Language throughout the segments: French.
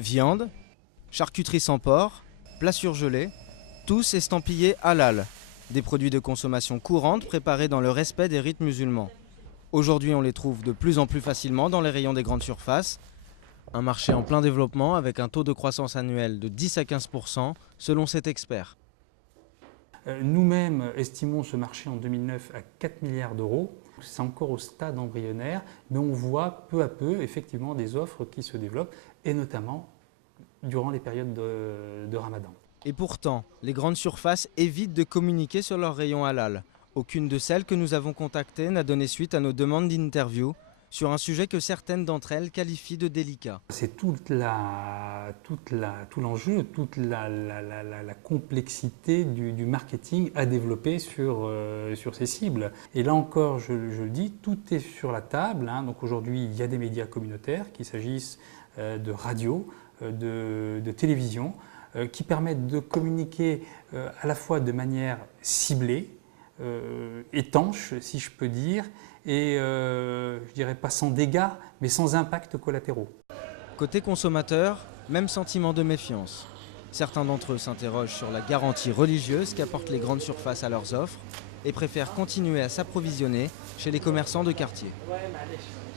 Viande, charcuterie sans porc, plats surgelés, tous estampillés halal, des produits de consommation courante préparés dans le respect des rites musulmans. Aujourd'hui, on les trouve de plus en plus facilement dans les rayons des grandes surfaces. Un marché en plein développement avec un taux de croissance annuel de 10 à 15% selon cet expert. Nous-mêmes estimons ce marché en 2009 à 4 milliards d'euros. C'est encore au stade embryonnaire, mais on voit peu à peu effectivement des offres qui se développent, et notamment durant les périodes de Ramadan. Et pourtant, les grandes surfaces évitent de communiquer sur leurs rayons halal. Aucune de celles que nous avons contactées n'a donné suite à nos demandes d'interview sur un sujet que certaines d'entre elles qualifient de délicat. C'est tout l'enjeu, toute la complexité du marketing à développer sur ces cibles. Et là encore, je le dis, tout est sur la table. Donc aujourd'hui, il y a des médias communautaires, qu'il s'agisse de radio, de télévision, qui permettent de communiquer à la fois de manière ciblée, étanche, si je peux dire, et je dirais pas sans dégâts, mais sans impact collatéraux. Côté consommateur, même sentiment de méfiance. Certains d'entre eux s'interrogent sur la garantie religieuse qu'apportent les grandes surfaces à leurs offres et préfèrent continuer à s'approvisionner chez les commerçants de quartier.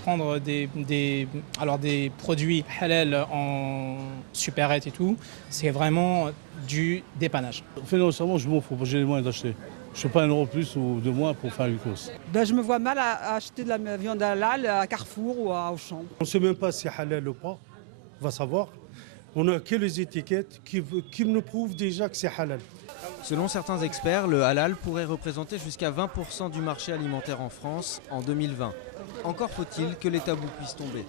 Prendre des produits halal en supérette et tout, c'est vraiment du dépannage. Financièrement, je m'en fous, j'ai les moyens d'acheter. Je ne fais pas un euro plus ou de moins pour faire une course. Je me vois mal à acheter de la viande halal à Carrefour ou à Auchan. On ne sait même pas si c'est halal ou pas, on va savoir. On n'a que les étiquettes qui nous prouvent déjà que c'est halal. Selon certains experts, le halal pourrait représenter jusqu'à 20% du marché alimentaire en France en 2020. Encore faut-il que les tabous puissent tomber.